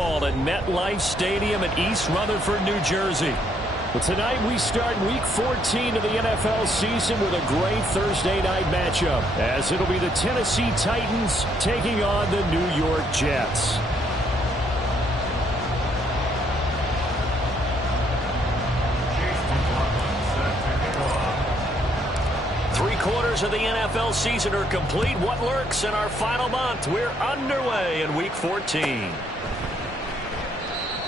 football at MetLife Stadium in East Rutherford, New Jersey. Well, tonight we start Week 14 of the NFL season with a great Thursday night matchup, as it'll be the Tennessee Titans taking on the New York Jets. Three-quarters of the NFL season are complete. What lurks in our final month? We're underway in Week 14.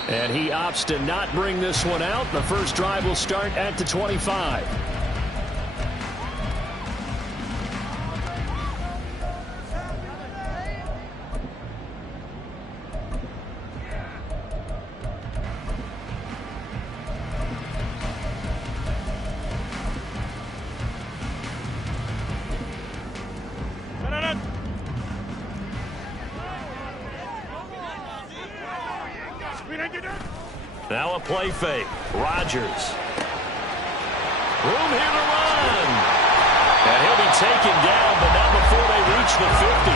And he opts to not bring this one out. The first drive will start at the 25. Now a play fake. Rodgers. Room here to run. And he'll be taken down, but not before they reach the 50.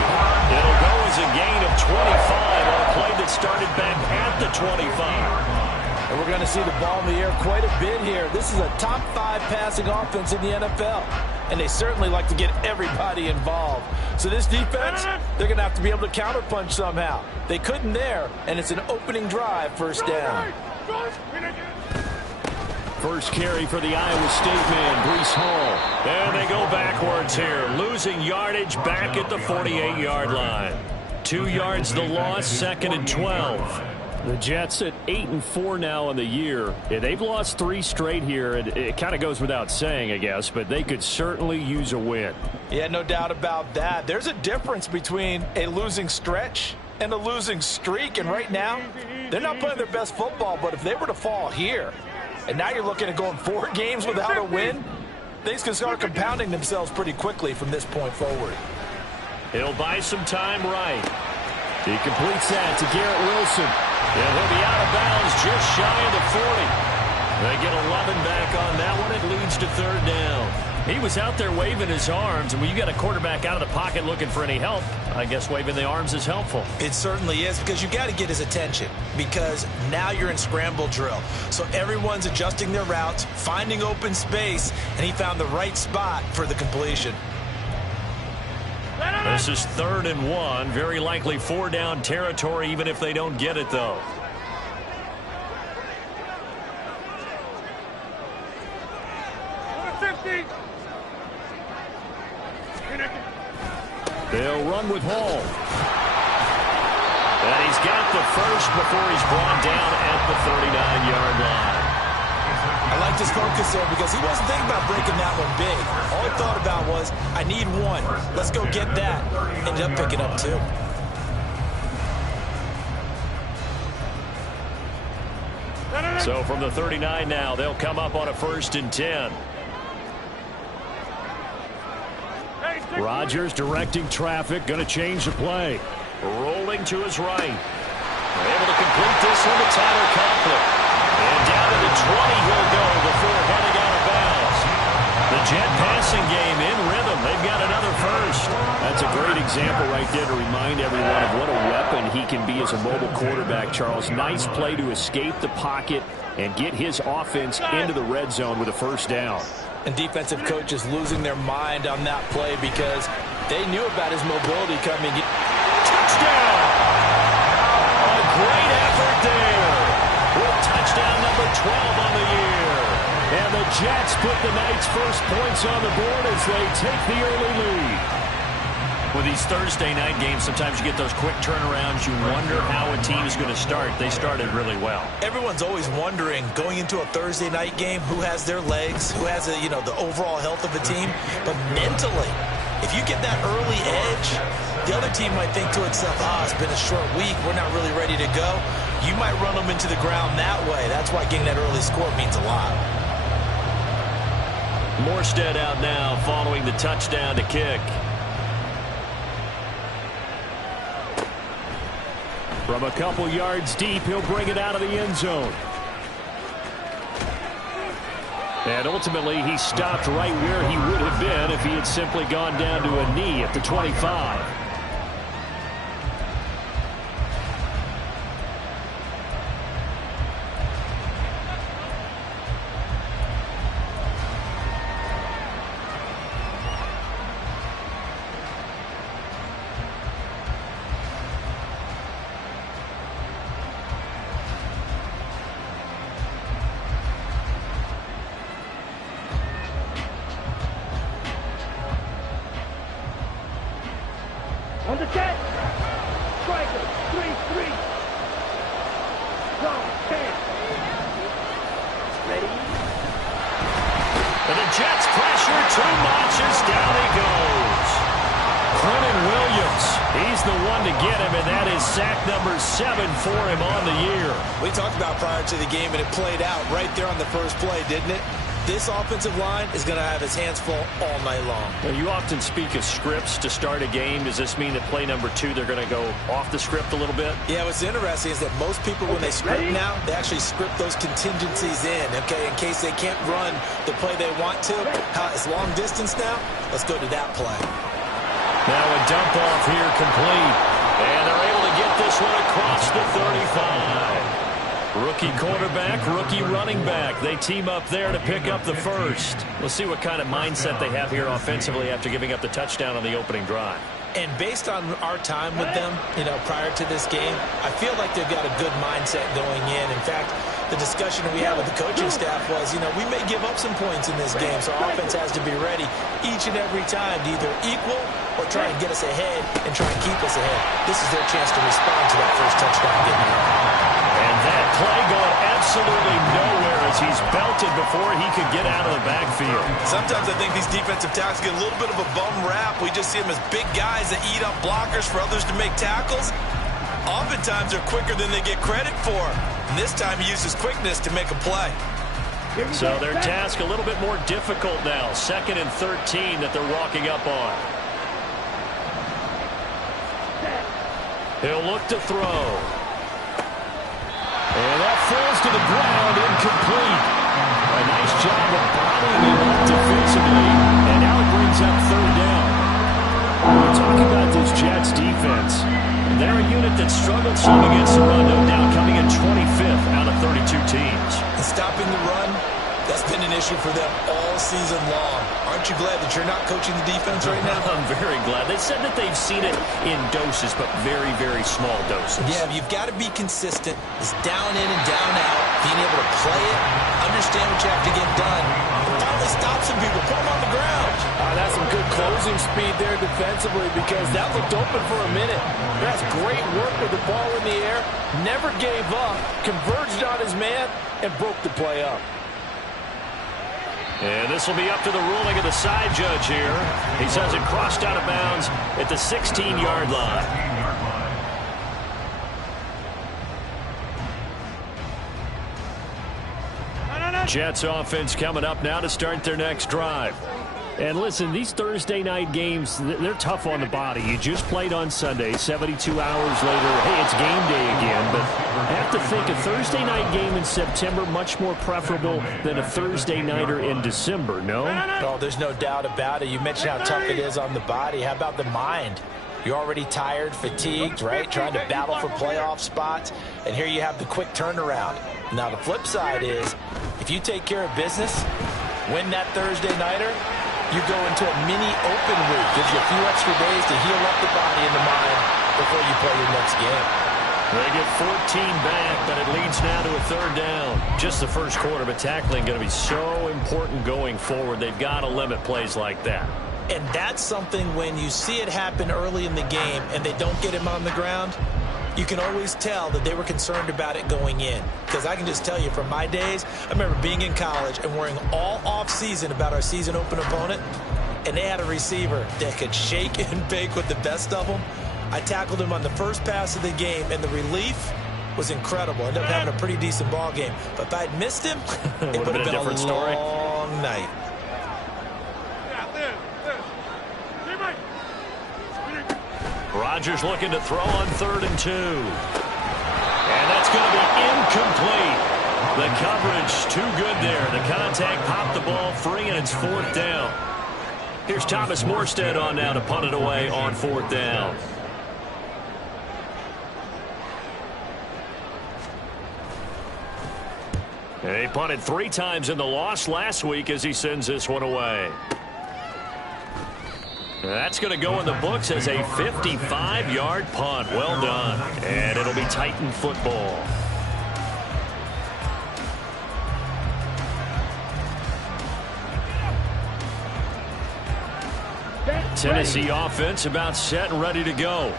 It'll go as a gain of 25 on a play that started back at the 25. And we're going to see the ball in the air quite a bit here. This is a top 5 passing offense in the NFL. And they certainly like to get everybody involved. So this defense, they're going to have to be able to counterpunch somehow. They couldn't there, and it's an opening drive, first down. First carry for the Iowa State man, Breece Hall. And they go backwards here, losing yardage back at the 48-yard line. 2 yards the loss, 2nd and 12. The Jets at 8-4 now in the year. Yeah, they've lost 3 straight here. It kind of goes without saying, I guess, but they could certainly use a win. Yeah, no doubt about that. There's a difference between a losing stretch and a losing streak, and right now, they're not playing their best football, but if they were to fall here, and now you're looking at going 4 games without a win, things can start compounding themselves pretty quickly from this point forward. He'll buy some time right. He completes that to Garrett Wilson. And he'll be out of bounds just shy of the 40. They get 11 back on that one. It leads to 3rd down. He was out there waving his arms, and when you got a quarterback out of the pocket looking for any help, I guess waving the arms is helpful. It certainly is, because you got to get his attention, because now you're in scramble drill. So everyone's adjusting their routes, finding open space, and he found the right spot for the completion. This is 3rd and 1. Very likely 4-down territory, even if they don't get it, though. They'll run with Hall. And he's got the first before he's brought down at the 39-yard line. I liked his focus there because he wasn't thinking about breaking that one big. All he thought about was, I need 1. Let's go get that. Ended up picking up 2. So from the 39 now, they'll come up on a 1st and 10. Rodgers directing traffic, going to change the play. Rolling to his right. Able to complete this one to Tyler Conklin. And down to the 20 he'll go before heading out of bounds. The Jet passing game in rhythm. They've got another first. That's a great example right there to remind everyone of what a weapon he can be as a mobile quarterback, Charles. Nice play to escape the pocket and get his offense into the red zone with a 1st down. And defensive coaches losing their mind on that play because they knew about his mobility coming. Touchdown! A great effort there. With touchdown number 12 on the year. And the Jets put the night's first points on the board as they take the early lead. With these Thursday night games, sometimes you get those quick turnarounds. You wonder how a team is going to start. They started really well. Everyone's always wondering, going into a Thursday night game, who has their legs, who has the overall health of the team. But mentally, if you get that early edge, the other team might think to itself, it's been a short week, we're not really ready to go. You might run them into the ground that way. That's why getting that early score means a lot. Morstead out now following the touchdown to kick. From a couple yards deep, he'll bring it out of the end zone. And ultimately, he stopped right where he would have been if he had simply gone down to a knee at the 25. Too much as down he goes. Quentin Williams, he's the one to get him, and that is sack number 7 for him on the year. We talked about prior to the game, and it played out right there on the first play, didn't it? This offensive line is going to have his hands full all night long. Well, you often speak of scripts to start a game. Does this mean that play number 2, they're going to go off the script a little bit? Yeah, what's interesting is that most people, when they script now, they actually script those contingencies in, okay, in case they can't run the play they want to. It's long distance now. Let's go to that play. Now a dump off here complete. And they're able to get this one across the 35. Rookie quarterback, rookie running back. They team up there to pick up the first. We'll see what kind of mindset they have here offensively after giving up the touchdown on the opening drive. And based on our time with them, prior to this game, I feel like they've got a good mindset going in. In fact, the discussion we had with the coaching staff was, we may give up some points in this game, so our offense has to be ready each and every time to either equal or try and get us ahead and try and keep us ahead. This is their chance to respond to that first touchdown getting out. And that play going absolutely nowhere as he's belted before he could get out of the backfield. Sometimes I think these defensive tackles get a little bit of a bum rap. We just see them as big guys that eat up blockers for others to make tackles. Oftentimes they're quicker than they get credit for. And this time he uses quickness to make a play. So their task a little bit more difficult now. 2nd and 13 that they're walking up on. He'll look to throw. And that falls to the ground, incomplete. A nice job of bottling him up defensively, and now it brings up 3rd down. We're talking about this Jets defense. They're a unit that struggled some against the run, no doubt, coming in 25th out of 32 teams. And stopping the run, that's been an issue for them all season long. Aren't you glad that you're not coaching the defense right now? I'm very glad. They said that they've seen it in doses, but very, very small doses. Yeah, you've got to be consistent. It's down in and down out. Being able to play it, understand what you have to get done, and finally stop some people, put them on the ground. That's some good closing speed there defensively because that looked open for a minute. That's great work with the ball in the air. Never gave up, converged on his man, and broke the play up. And this will be up to the ruling of the side judge here. He says it crossed out of bounds at the 16-yard line. Jets offense coming up now to start their next drive. And listen, these Thursday night games, they're tough on the body. You just played on Sunday, 72 hours later, hey, it's game day again. But I have to think a Thursday night game in September much more preferable than a Thursday nighter in December, no? Oh, there's no doubt about it. You mentioned how tough it is on the body. How about the mind? You're already tired, fatigued, right? Trying to battle for playoff spots. And here you have the quick turnaround. Now, the flip side is, if you take care of business, win that Thursday nighter, you go into a mini open week. Gives you a few extra days to heal up the body and the mind before you play your next game. They get 14 back, but it leads now to a 3rd down. Just the first quarter, but tackling going to be so important going forward. They've got to limit plays like that. And that's something when you see it happen early in the game and they don't get him on the ground, you can always tell that they were concerned about it going in. Because I can just tell you from my days, I remember being in college and worrying all off-season about our season open opponent, and they had a receiver that could shake and bake with the best of them. I tackled him on the first pass of the game, and the relief was incredible. Ended up having a pretty decent ball game. But if I'd missed him, it would have been a different story. long night. Rodgers looking to throw on 3rd and 2. And that's going to be incomplete. The coverage too good there. The contact popped the ball free, and it's 4th down. Here's Thomas Morstead on now to punt it away on 4th down. And he punted 3 times in the loss last week as he sends this one away. That's going to go in the books as a 55-yard punt. Well done. And it'll be Titan football. Tennessee offense about set and ready to go.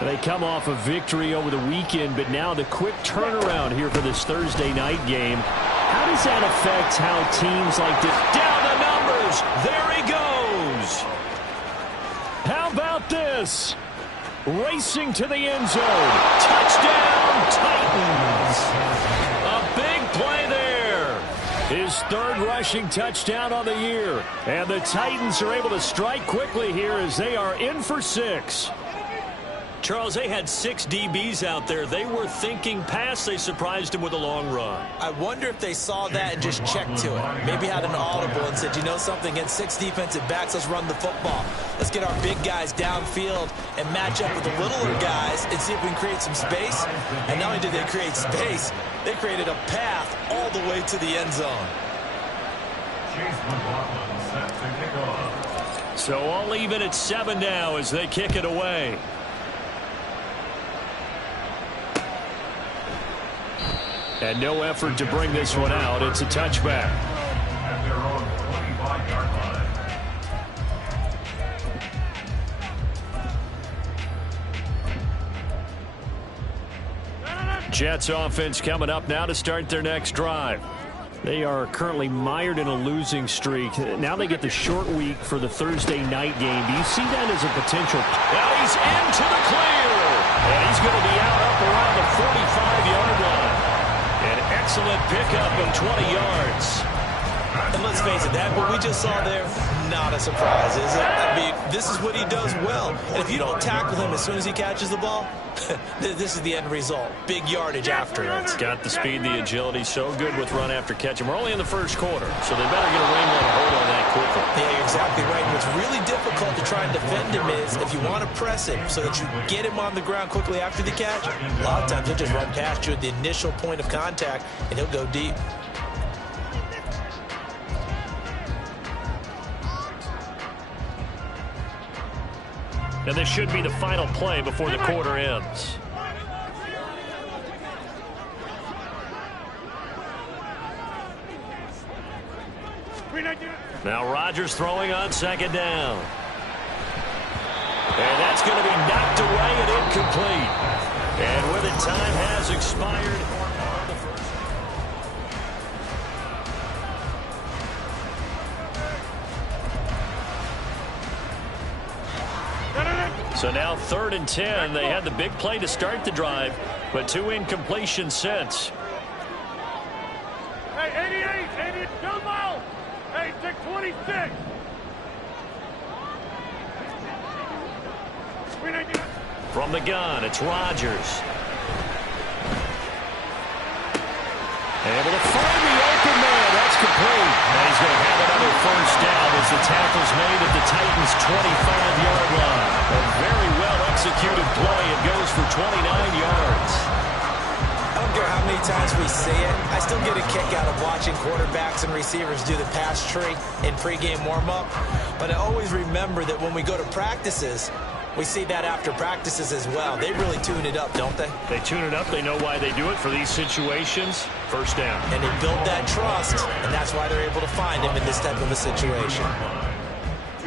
They come off a victory over the weekend, but now the quick turnaround here for this Thursday night game. How does that affect how teams like this... Down the numbers! fires. There he goes. How about this? Racing to the end zone. Touchdown, Titans. A big play there. His third rushing touchdown on the year. And the Titans are able to strike quickly here as they are in for 6. Charles, they had 6 DBs out there. They were thinking pass. They surprised him with a long run. I wonder if they saw that and just checked to it. Maybe had an audible and said, you know something, against 6 defensive backs, let's run the football. Let's get our big guys downfield and match up with the littler guys and see if we can create some space. And not only did they create space, they created a path all the way to the end zone. So all even at 7 now as they kick it away. And no effort to bring this one out. It's a touchback. At their own 25-yard line. Jets offense coming up now to start their next drive. They are currently mired in a losing streak. Now they get the short week for the Thursday night game. Do you see that as a potential? Now he's into the clear. And he's going to be out up around the 45-yard line. An excellent pickup of 20 yards. And let's face it, that what we just saw there, not a surprise, is it? I mean, this is what he does well. And if you don't tackle him as soon as he catches the ball, this is the end result. Big yardage after it. It's got the speed, the agility, so good with run after catch. And we're only in the first quarter, so they better get a ring on a hold on that quickly. Yeah, you're exactly right. And what's really difficult to try and defend him is if you want to press him so that you get him on the ground quickly after the catch, a lot of times he'll just run past you at the initial point of contact, and he'll go deep. And this should be the final play before the quarter ends. Now Rodgers throwing on second down. And that's going to be knocked away and incomplete. And with it, time has expired. So now 3rd and 10. They had the big play to start the drive, but 2 incompletions since. Hey, 88, go ball. Hey, take 26. From the gun, it's Rodgers. Able to find the open man. That's complete. And he's going to have another first down as the tackle's made at the Titans' 25-yard line. A very well-executed play. It goes for 29 yards. I don't care how many times we see it. I still get a kick out of watching quarterbacks and receivers do the pass tree in pregame warm-up. But I always remember that when we go to practices, we see that after practices as well. They really tune it up, don't they? They tune it up. They know why they do it for these situations. First down. And they build that trust, and that's why they're able to find him in this type of a situation.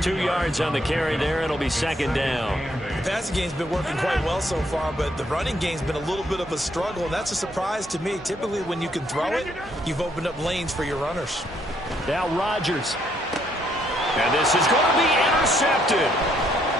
2 yards on the carry there. It'll be second down. The passing game's been working quite well so far, but the running game's been a little bit of a struggle, and that's a surprise to me. Typically, when you can throw it, you've opened up lanes for your runners. Now Rodgers. And this is going to be intercepted.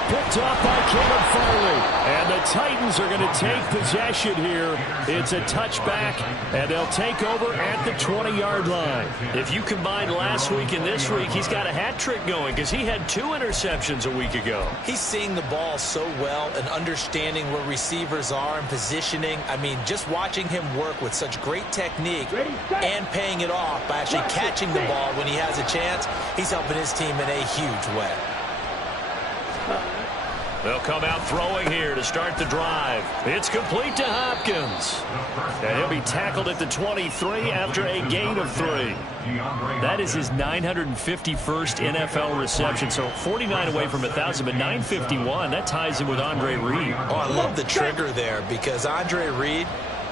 Picked off by Caleb Farley. And the Titans are going to take possession here. It's a touchback, and they'll take over at the 20-yard line. If you combine last week and this week, he's got a hat trick going because he had 2 interceptions a week ago. He's seeing the ball so well and understanding where receivers are and positioning. I mean, just watching him work with such great technique and paying it off by actually catching the ball when he has a chance, he's helping his team in a huge way. They'll come out throwing here to start the drive. It's complete to Hopkins. And he'll be tackled at the 23 after a gain of 3. That is his 951st NFL reception. So 49 away from 1,000, but 951. That ties him with Andre Reed. Oh, I love the trigger there because Andre Reed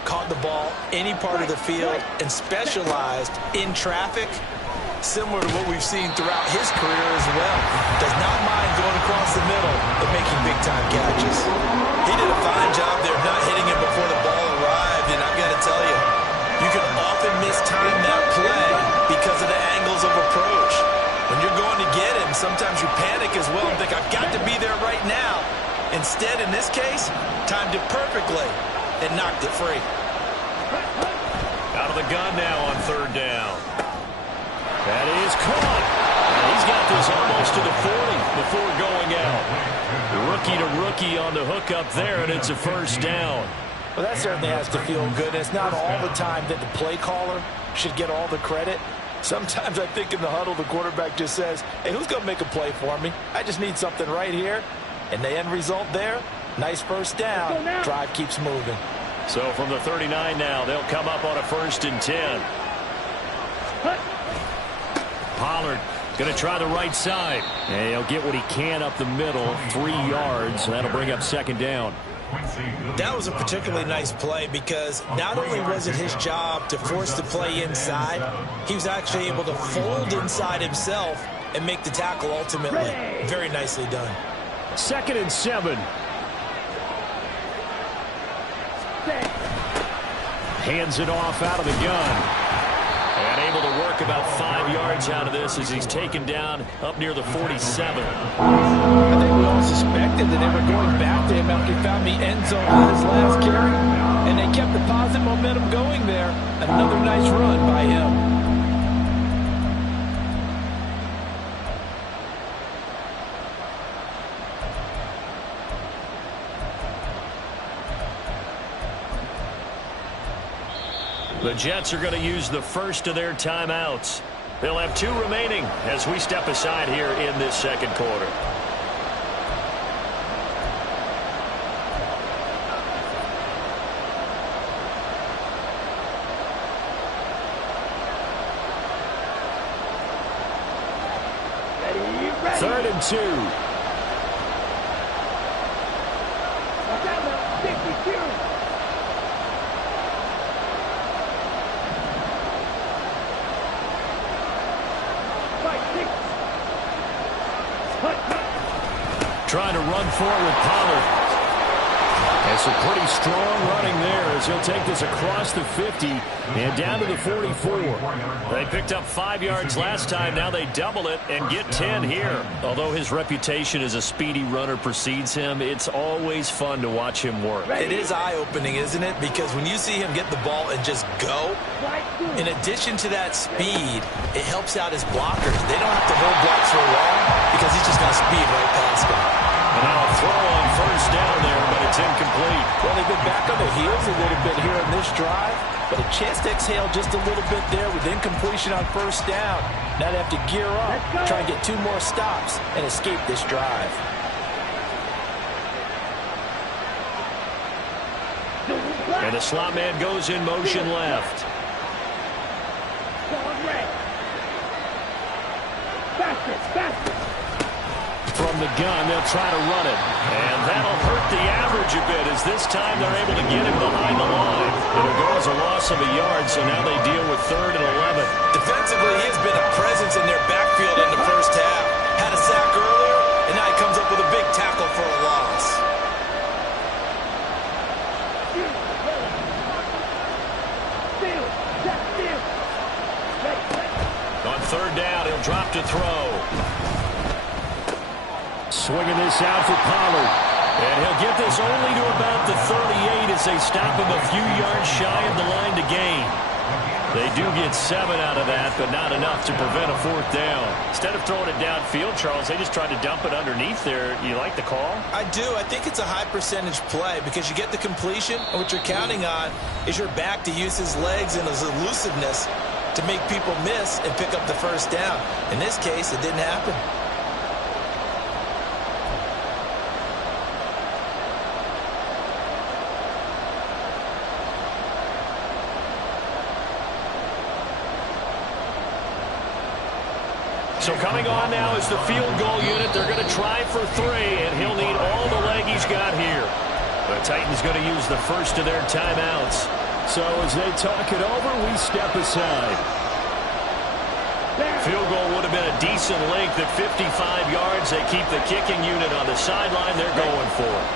caught the ball any part of the field and specialized in traffic, similar to what we've seen throughout his career as well. Does not mind going across the middle and making big-time catches. He did a fine job there of not hitting him before the ball arrived, and I've got to tell you, you can often mistime that play because of the angles of approach. When you're going to sometimes you panic as well and think, I've got to be there right now. Instead, in this case, timed it perfectly and knocked it free. Out of the gun now on third down. That is caught. And he's got this almost to the 40 before going out. Rookie to rookie on the hookup there, and it's a first down. Well, that certainly has to feel good. It's not all the time that the play caller should get all the credit. Sometimes I think in the huddle, the quarterback just says, hey, who's going to make a play for me? I just need something right here. And the end result there, nice first down. Drive keeps moving. So from the 39 now, they'll come up on a 1st and 10. Pollard going to try the right side. And he'll get what he can up the middle, 3 yards. That'll bring up 2nd down. That was a particularly nice play because not only was it his job to force the play inside, he was actually able to fold inside himself and make the tackle ultimately. Very nicely done. 2nd and 7. Hands it off out of the gun. And able to work about 5 yards out of this as he's taken down up near the 47. I think we all suspected that they were going back to him after he found the end zone on his last carry. And they kept the positive momentum going there. Another nice run by him. The Jets are going to use the first of their timeouts. They'll have 2 remaining as we step aside here in this 2nd quarter. Third and 2. Trying to run for it with Pollard. And some pretty strong running there as he'll take this across the 50 and down to the 44. They picked up 5 yards last time. Now they double it and get 10 here. Although his reputation as a speedy runner precedes him, it's always fun to watch him work. It is eye-opening, isn't it? Because when you see him get the ball and just go, in addition to that speed, it helps out his blockers. They don't have to hold blocks for long because he's just going to speed right past them. And now a throw on 1st down there, but it's incomplete. Well, they've been back on their heels a little bit here in this drive, but a chance to exhale just a little bit there with incompletion on 1st down. Now they have to gear up, try and get 2 more stops, and escape this drive. And the slot man goes in motion left. From the gun, they'll try to run it. And that'll hurt the average a bit as this time they're able to get him behind the line. It'll go as a loss of a yard, so now they deal with 3rd and 11. Defensively, he has been a presence in their backfield in the 1st half. Had a sack earlier, and now he comes up with a big tackle for a loss. On 3rd down, he'll drop to throw. Swinging this out for Pollard. And he'll get this only to about the 38 as they stop him a few yards shy of the line to gain. They do get 7 out of that, but not enough to prevent a 4th down. Instead of throwing it downfield, Charles, they just tried to dump it underneath there. You like the call? I do. I think it's a high percentage play because you get the completion, and what you're counting on is your back to use his legs and his elusiveness to make people miss and pick up the 1st down. In this case, it didn't happen. So coming on now is the field goal unit. They're going to try for 3, and he'll need all the leg he's got here. The Titans going to use the first of their timeouts. So as they talk it over, we step aside. Field goal would have been a decent length at 55 yards. They keep the kicking unit on the sideline. They're going for it.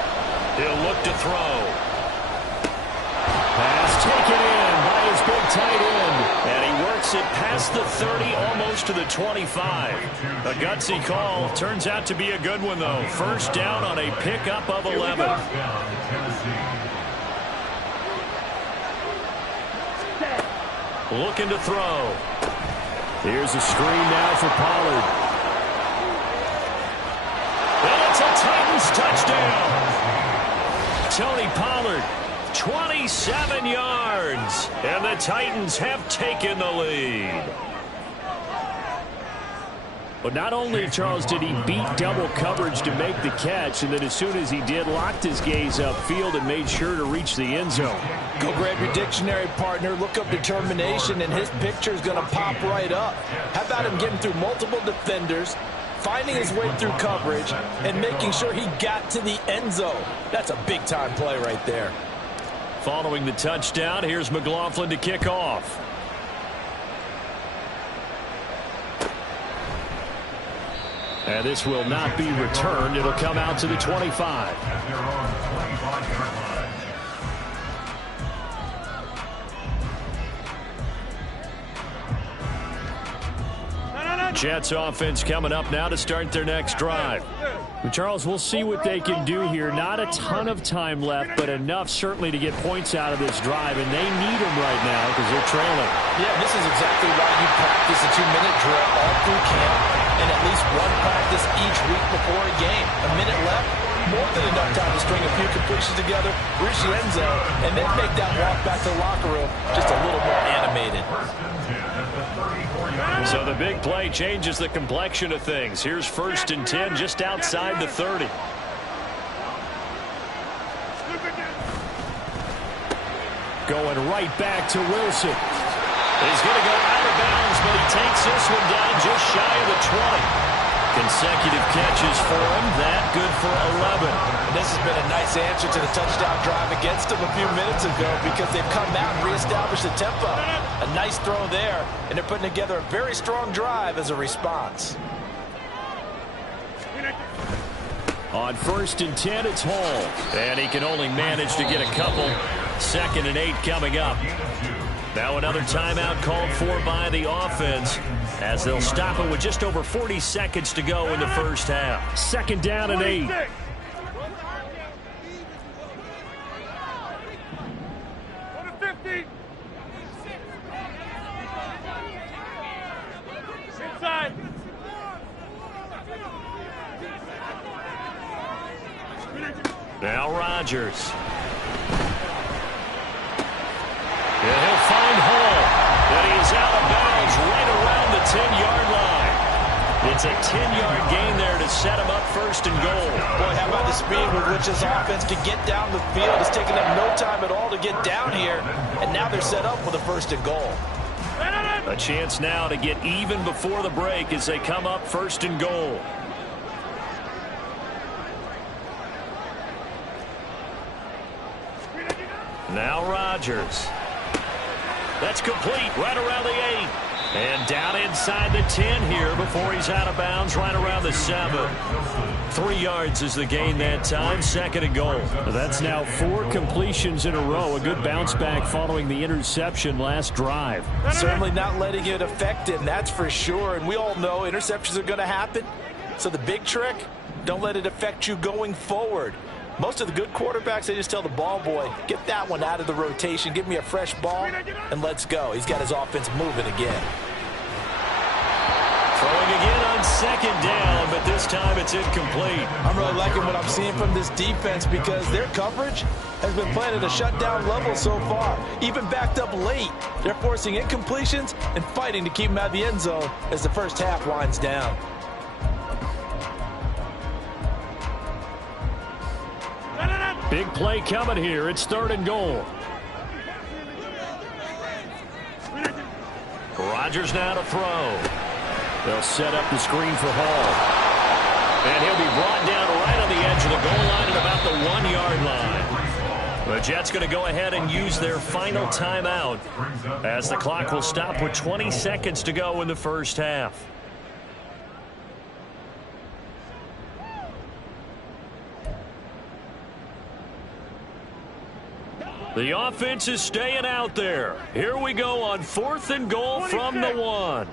He'll look to throw. Pass taken in by his big tight end. And he works makes it past the 30, almost to the 25. A gutsy call. Turns out to be a good one, though. First down on a pickup of 11. Looking to throw. Here's a screen now for Pollard. And it's a Titans touchdown. Tony Pollard, 27 yards. And the Titans have taken the lead. But not only, Charles, did he beat double coverage to make the catch, and then as soon as he did, locked his gaze upfield and made sure to reach the end zone. Go grab your dictionary, partner. Look up determination, and his picture is going to pop right up. How about him getting through multiple defenders, finding his way through coverage, and making sure he got to the end zone? That's a big-time play right there. Following the touchdown, here's McLaughlin to kick off. And this will not be returned. It'll come out to the 25. Jets offense coming up now to start their next drive. Charles, we'll see what they can do here. Not a ton of time left, but enough certainly to get points out of this drive, and they need them right now because they're trailing. Yeah, this is exactly why you practice a 2-minute drill all through camp and at least one practice each week before a game. A minute left, more than enough time to string a few completions together, reach the end zone, and then make that walk back to the locker room just a little more animated. So the big play changes the complexion of things. Here's 1st and 10 just outside the 30. Going right back to Wilson. He's going to go out of bounds, but he takes this one down just shy of the 20. Consecutive catches for him. That good for 11. And this has been a nice answer to the touchdown drive against him a few minutes ago because they've come out and reestablished the tempo. A nice throw there, and they're putting together a very strong drive as a response. On 1st and 10, it's Hall. And he can only manage to get a couple. 2nd and 8 coming up. Now another timeout called for by the offense as they'll stop it with just over 40 seconds to go in the first half. 2nd down and 8. Inside. Now Rodgers. And he'll find Hall. And he's out of bounds right around the 10-yard line. It's a 10-yard gain there to set him up 1st and goal. Boy, how about the speed with which this offense can get down the field? It's taken them no time at all to get down here. And now they're set up with a 1st and goal. A chance now to get even before the break as they come up 1st and goal. Now Rodgers. That's complete right around the 8. And down inside the 10 here before he's out of bounds right around the 7. 3 yards is the gain that time. 2nd and goal. That's now 4 completions in a row. A good bounce back following the interception last drive. Certainly not letting it affect him, that's for sure. And we all know interceptions are going to happen. So the big trick, don't let it affect you going forward. Most of the good quarterbacks, they just tell the ball boy, get that one out of the rotation, give me a fresh ball, and let's go. He's got his offense moving again. Throwing again on 2nd down, but this time it's incomplete. I'm really liking what I'm seeing from this defense because their coverage has been playing at a shutdown level so far. Even backed up late, they're forcing incompletions and fighting to keep them out of the end zone as the first half winds down. Big play coming here. It's 3rd and goal. Rodgers now to throw. They'll set up the screen for Hall. And he'll be brought down right on the edge of the goal line at about the 1-yard line. The Jets going to go ahead and use their final timeout as the clock will stop with 20 seconds to go in the first half. The offense is staying out there. Here we go on 4th and goal from the 1.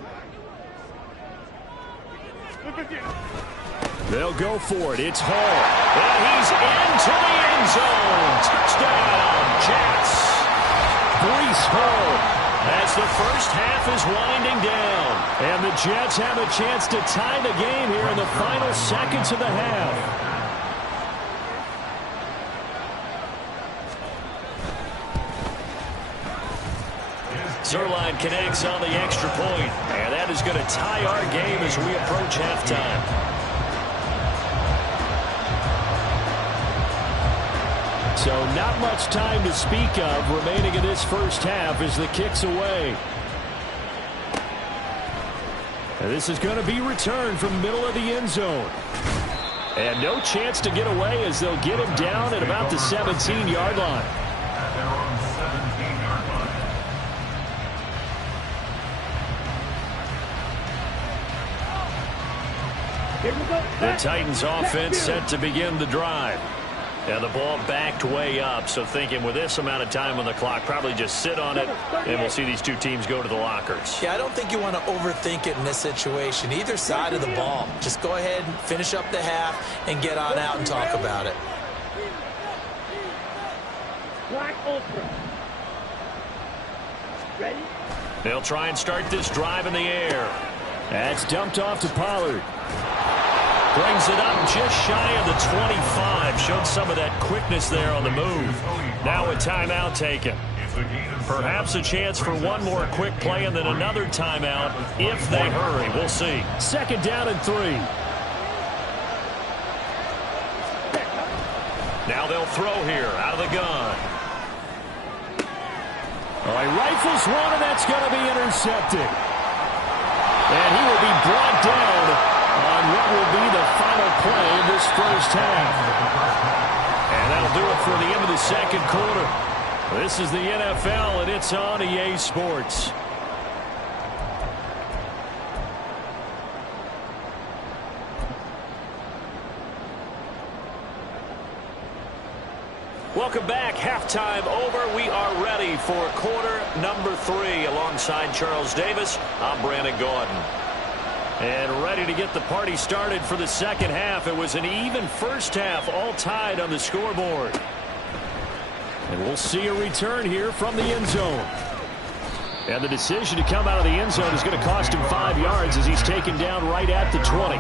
They'll go for it. It's Hall. And he's into the end zone. Touchdown, Jets. Breece Hall as the first half is winding down. And the Jets have a chance to tie the game here in the final seconds of the half. Zerline connects on the extra point, and that is going to tie our game as we approach halftime. So not much time to speak of remaining in this first half as the kick's away. And this is going to be returned from the middle of the end zone. And no chance to get away as they'll get him down at about the 17-yard line. The Titans offense set to begin the drive. And the ball backed way up, so thinking with this amount of time on the clock, probably just sit on it, and we'll see these two teams go to the lockers. Yeah, I don't think you want to overthink it in this situation. Either side of the ball. Just go ahead and finish up the half and get on out and talk about it. Black Ultra. Ready? They'll try and start this drive in the air. That's dumped off to Pollard. Brings it up just shy of the 25. Showed some of that quickness there on the move. Now a timeout taken. Perhaps a chance for one more quick play and then another timeout if they hurry. We'll see. 2nd down and 3. Now they'll throw here out of the gun. All right, rifles one, and that's going to be intercepted. And he will be brought down on what will be the final play of this first half. And that'll do it for the end of the second quarter. This is the NFL, and it's on EA Sports. Welcome back. Halftime over. We are ready for quarter number 3. Alongside Charles Davis, I'm Brandon Gordon. And ready to get the party started for the second half. It was an even first half, all tied on the scoreboard. And we'll see a return here from the end zone. And the decision to come out of the end zone is going to cost him 5 yards as he's taken down right at the 20.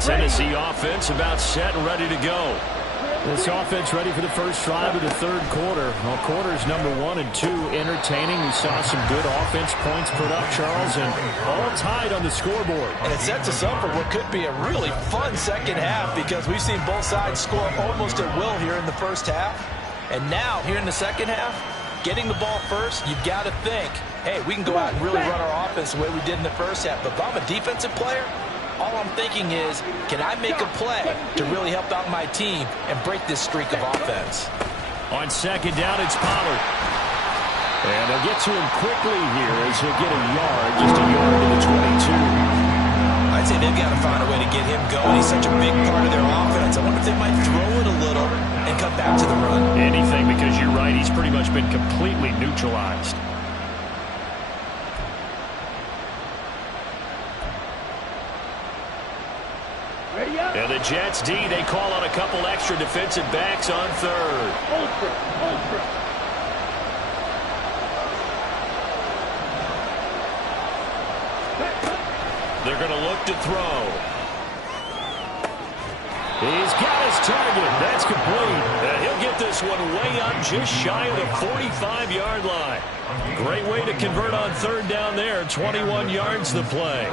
Tennessee offense about set and ready to go. This offense ready for the first drive of the third quarter. Well, quarters number 1 and 2 entertaining. We saw some good offense points put up, Charles, and all tied on the scoreboard. And it sets us up for what could be a really fun second half because we've seen both sides score almost at will here in the first half. And now, here in the second half, getting the ball first, you've got to think, hey, we can go out and really run our offense the way we did in the first half. But if I'm a defensive player, all I'm thinking is, can I make a play to really help out my team and break this streak of offense? On 2nd down, it's Pollard. And they'll get to him quickly here as he'll get a yard, just a yard to the 22. I'd say they've got to find a way to get him going. He's such a big part of their offense. I wonder if they might throw it a little and come back to the run. Anything, because you're right, he's pretty much been completely neutralized. And the Jets D, they call on a couple extra defensive backs on 3rd. Ultra. They're going to look to throw. He's got his target. That's complete. And he'll get this one way up just shy of the 45-yard line. Great way to convert on 3rd down there. 21 yards the play.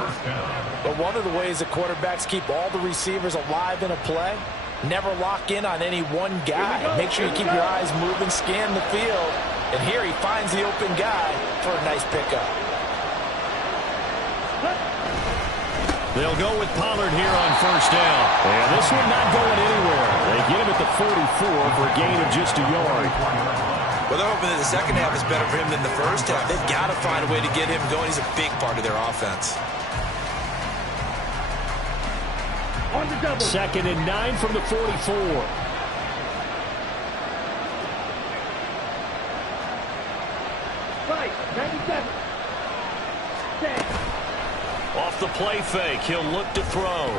But one of the ways that quarterbacks keep all the receivers alive in a play, never lock in on any one guy. Make sure you keep your eyes moving, scan the field. And here he finds the open guy for a nice pickup. They'll go with Pollard here on 1st down. And this one not going anywhere. They get him at the 44 for a gain of just a yard. Well, they're hoping that the second half is better for him than the first half. They've got to find a way to get him going. He's a big part of their offense. 2nd and 9 from the 44. Right, 97. Off the play fake, he'll look to throw.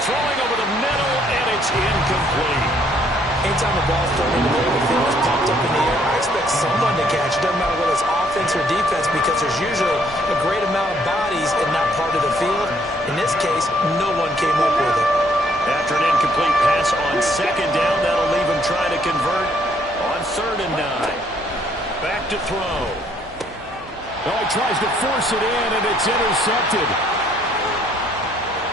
Throwing over the middle, and it's incomplete. Anytime the ball's thrown in the middle of the field, it's popped up in the air, I expect someone to catch. It doesn't matter whether it's offense or defense, because there's usually a great amount of bodies in that part of the field. In this case, no one came up with it. After an incomplete pass on 2nd down, that'll leave him trying to convert on 3rd and 9. Back to throw. Oh, he tries to force it in, and it's intercepted.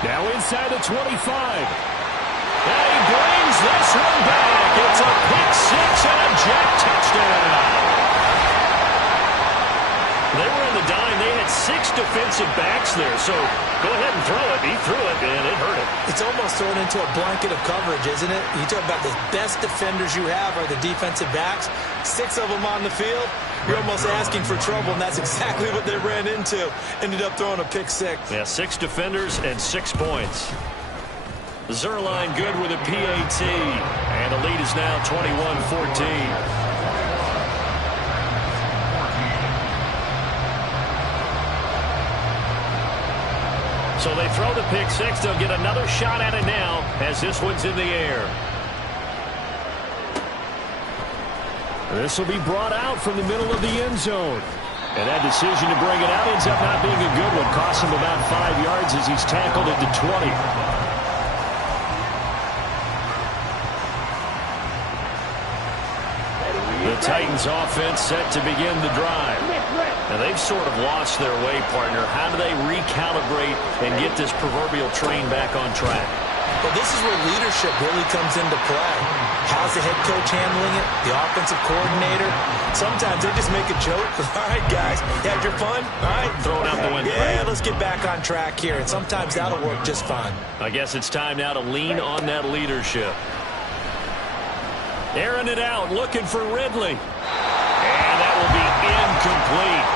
Now inside the 25. And he brings this one back. It's a pick-6 and a jet touchdown. They were in the dime. They had 6 defensive backs there, so go ahead and throw it. He threw it, and it hurt him. It's almost thrown into a blanket of coverage, isn't it? You talk about the best defenders you have are the defensive backs. 6 of them on the field. You're almost asking for trouble, and that's exactly what they ran into. Ended up throwing a pick-6. Yeah, 6 defenders and 6 points. Zerline good with a PAT, and the lead is now 21-14. So they throw the pick-6. They'll get another shot at it now as this one's in the air. This will be brought out from the middle of the end zone. And that decision to bring it out ends up not being a good one. Costs him about 5 yards as he's tackled at the 20. The Titans offense set to begin the drive. And they've sort of lost their way, partner. How do they recalibrate and get this proverbial train back on track? Well, this is where leadership really comes into play. How's the head coach handling it? The offensive coordinator? Sometimes they just make a joke. All right, guys, you had your fun? All right. Throw it out the window. Yeah, let's get back on track here. And sometimes that'll work just fine. I guess it's time now to lean on that leadership. Airing it out, looking for Ridley. And that will be incomplete.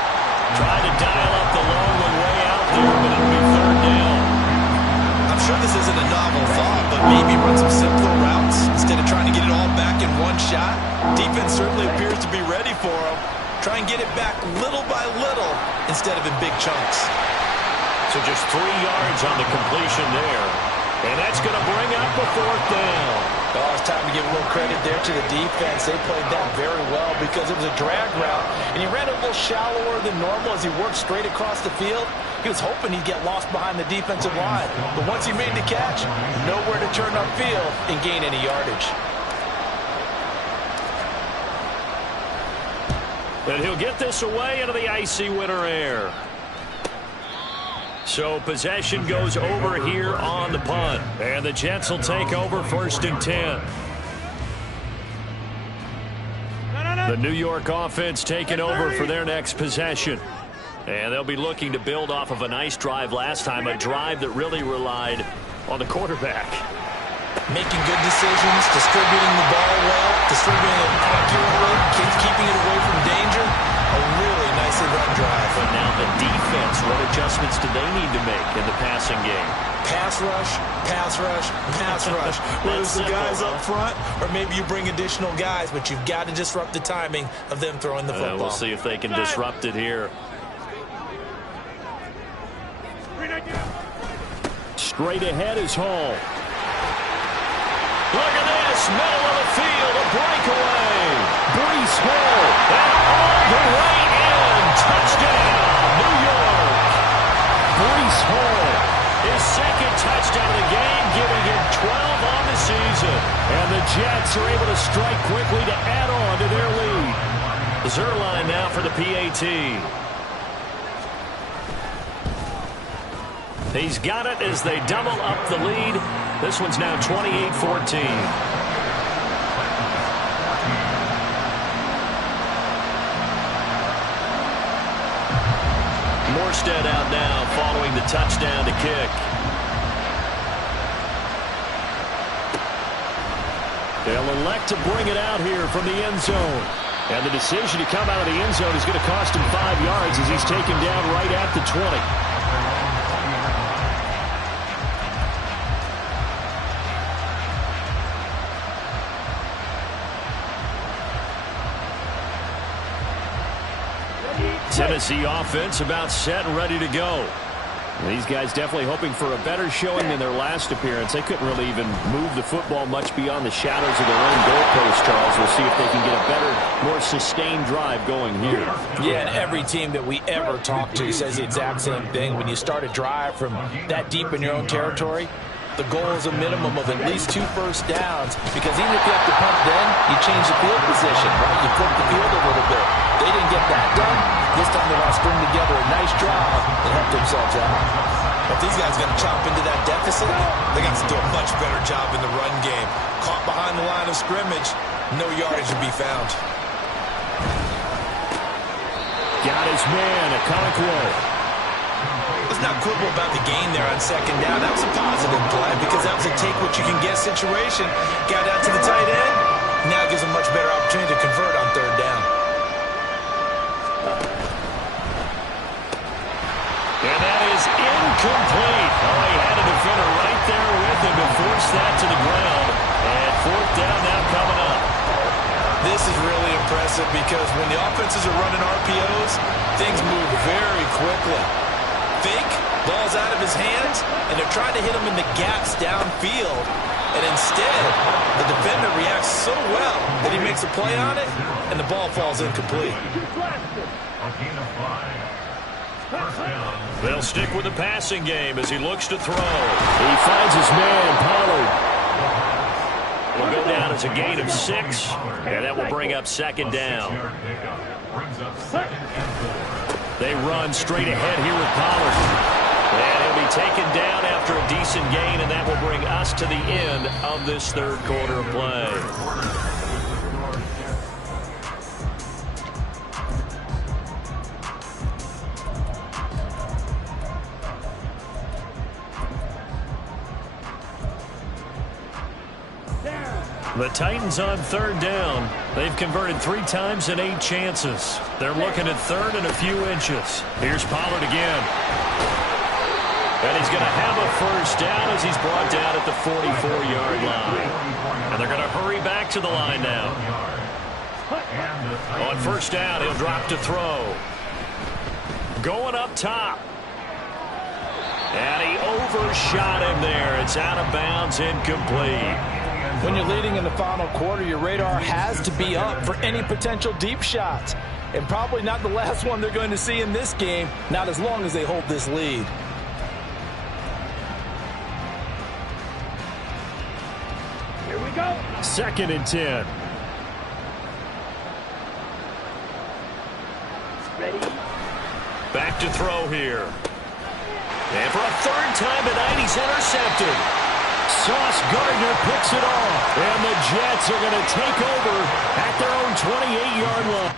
Trying to dial up the long one way out there, but it'll be 3rd down. I'm sure this isn't a novel thought, but maybe run some simpler routes instead of trying to get it all back in one shot. Defense certainly appears to be ready for him. Try and get it back little by little instead of in big chunks. So just 3 yards on the completion there. And that's going to bring up the 4th down. Oh, it's time to give a little credit there to the defense. They played that very well because it was a drag route, and he ran a little shallower than normal as he worked straight across the field. He was hoping he'd get lost behind the defensive line. But once he made the catch, nowhere to turn upfield and gain any yardage. And he'll get this away into the icy winter air. So possession goes over here on the punt. And the Jets will take over 1st and 10. The New York offense taking over for their next possession. And they'll be looking to build off of a nice drive last time, a drive that really relied on the quarterback. Making good decisions, distributing the ball well, distributing it accurately, keeping it away from danger. A really nicely run drive. But now the defense, what adjustments do they need to make in the passing game? Pass rush, pass rush, pass rush. Whether it's the guys up front or maybe you bring additional guys, but you've got to disrupt the timing of them throwing the football. We'll see if they can disrupt it here. Straight ahead is Hall. Look at this, middle of the field, a breakaway. Breece Hall, and all the way in. Touchdown, New York. Breece Hall, his 2nd touchdown of the game, giving him 12 on the season. And the Jets are able to strike quickly to add on to their lead. Zerline now for the PAT. He's got it as they double up the lead. This one's now 28-14. Morstead out now following the touchdown to kick. They'll elect to bring it out here from the end zone. And the decision to come out of the end zone is going to cost him 5 yards as he's taken down right at the 20. Tennessee offense about set and ready to go. These guys definitely hoping for a better showing than their last appearance. They couldn't really even move the football much beyond the shadows of their own goalpost, Charles. We'll see if they can get a better, more sustained drive going here. Yeah, and every team that we ever talk to says the exact same thing. When you start a drive from that deep in your own territory, the goal is a minimum of at least 2 first downs, because even if you have to punt then, you change the field position, right? You flip the field a little bit. They didn't get that done. This time they want to string together a nice drive and help themselves out. If these guys are going to chop into that deficit, they got to do a much better job in the run game. Caught behind the line of scrimmage, no yardage to be found. Got his man, Okonkwo. Let's not quibble about the gain there on second down. That was a positive play because that was a take-what-you-can-get situation. Got out to the tight end. Now it gives a much better opportunity to convert on third down. And that is incomplete. Oh, he had a defender right there with him to force that to the ground. And fourth down now coming up. This is really impressive because when the offenses are running RPOs, things move very quickly. Fake, ball's out of his hands, and they're trying to hit him in the gaps downfield. And instead, the defender reacts so well that he makes a play on it, and the ball falls incomplete. They'll stick with the passing game as he looks to throw. He finds his man, Pollard. Will go down as a gain of 6, and that will bring up second down. They run straight ahead here with Pollard. And he'll be taken down after a decent gain, and that will bring us to the end of this third quarter of play. The Titans on third down. They've converted 3 times in 8 chances. They're looking at third and a few inches. Here's Pollard again. And he's going to have a first down as he's brought down at the 44-yard line. And they're going to hurry back to the line now. On first down, he'll drop to throw. Going up top. And he overshot him there. It's out of bounds, incomplete. When you're leading in the final quarter, your radar has to be up for any potential deep shots. And probably not the last one they're going to see in this game, not as long as they hold this lead. Here we go. 2nd and 10. Ready? Back to throw here. And for a third time tonight, he's intercepted. Sauce Gardner picks it off. And the Jets are going to take over at their own 28-yard line.